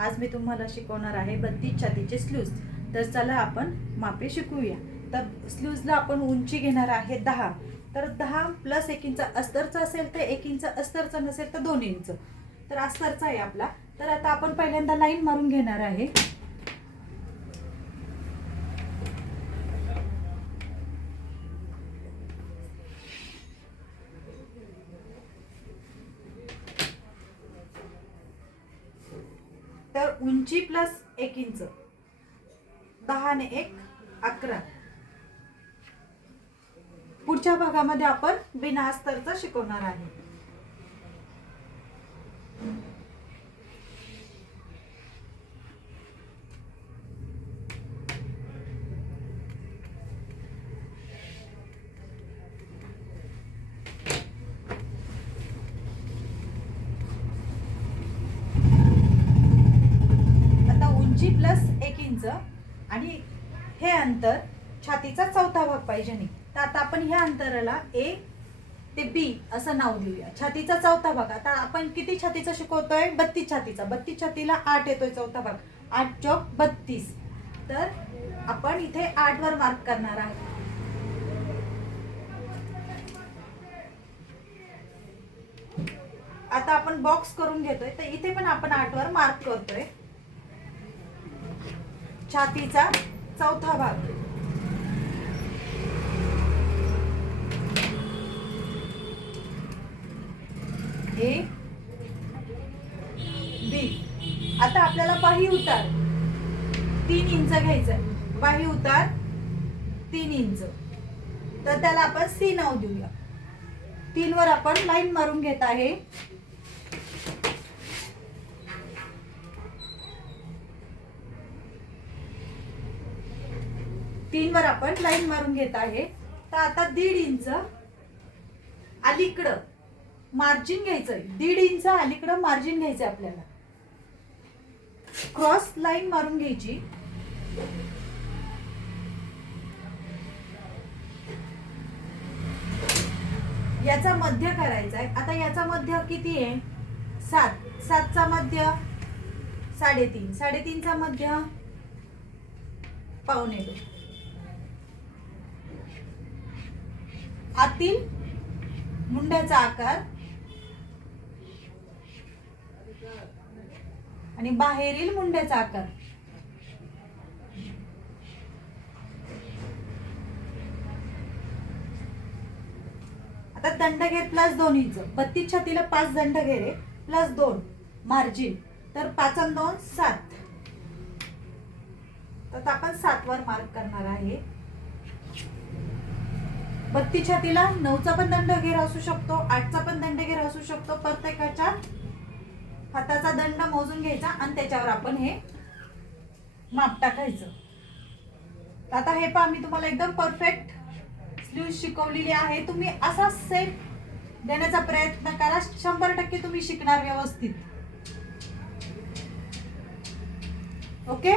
आज मी तुम्हाला शिकवणार आहे 32 छातीचे स्लूज। तर चला आपण मापे शिकूया। तर स्लूजला आपण उंची घेणार आहे 10। तर 10 + 1 इंच अस्तरचा असेल तर 1 इंच, अस्तरचा नसेल तर 2 इंच। तर अस्तरचा आहे आपला। तर आता आपण पहिल्यांदा लाईन मारून घेणार आहे। तर उंची + 1 इंच, 10 ने 1 11। पुढच्या भागामध्ये आपण बिना अस्तरचा शिकवणार आहे। आता उंची + 1 इंच आणि हे अंतर छातीचा चौथा भाग पाहिजे नाही। तर आता आपण ह्या अंतराला A ते B असं नाव देऊया। छातीचा चौथा भाग। आता आपण किती छातीचा शिकवतोय? 32 छातीचा। 32 छातीला 8 येतोय चौथा भाग। 8 चौक 32। तर आपण इथे 8 वर मार्क करणार आहे। आता आपण बॉक्स करून घेतोय, तर इथे पण आपण 8 वर मार्क करतोय। छातीचा चौथा भाग A B। आता आपल्याला बाही उतार 3 इंच घ्यायचा आहे। बाही उतार 3 इंच, तर त्याला आपण C नाव देऊया। 3 वर आपण लाईन मारून घेत आहे। तीन वर आपण लाईन मारून घेत आहे। तर आता 1.5 इंच अलीकडं मार्जिन घ्यायचंय। 1.5 इंच अलीकडं मार्जिन घ्यायचंय आपल्याला। क्रॉस लाईन मारून घ्यायची। याचा मध्य करायचा आहे। आता याचा मध्य किती आहे? 7। 7 चा मध्य 3.5। 3.5 चा मध्य 1.25। आतील मुंड्याचा आकार आणि बाहेरील मुंड्याचा आकार। आता दंडघेर +2 इंच। 32 छातीला 5 दंडघेर आहे +2 मार्जिन। तर 5 आणि 2 7। तर आपण 7 वर मार्क करणार आहे। 32 छातीला 9चा पण दंडघेर असू शकतो, 8चा पण दंडघेर असू शकतो। प्रत्येकाच्या हाताचा दंड मोजून घ्यायचा आणि त्याच्यावर आपण हे माप टाकायचं। आता हे पहा, मी तुम्हाला एकदम परफेक्ट स्लीव्ह शिकवलेली आहे। तुम्ही असा सेट देण्याचा प्रयत्न करा, 100% तुम्ही शिकणार व्यवस्थित। ओके।